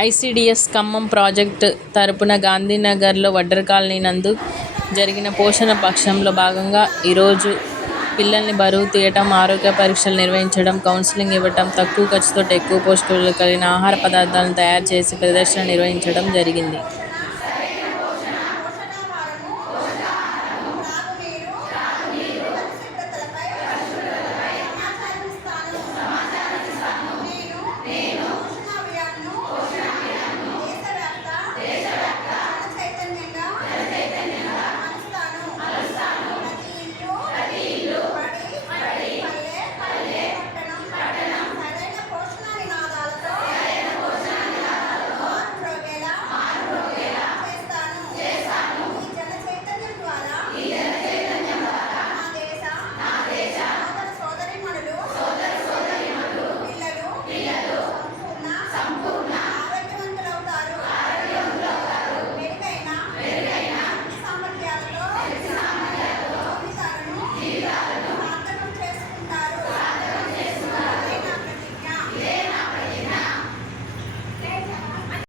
ICDS Khammam project తరపున గాంధీనగర్లో వడ్డెర colony నందు జరిగిన పోషణ పక్షంలో భాగంగా ఈరోజు పిల్లల్ని బరువు తీయటం, ఆరోగ్య పరీక్షలు నిర్వహించడం, కౌన్సిలింగ్ ఇవ్వటం, తక్కువ ఖర్చుతో ఎక్కువ పోషకాలు కలిగిన ఆహార పదార్థాలను తయారు చేసి ప్రదర్శన నిర్వహించడం జరిగింది.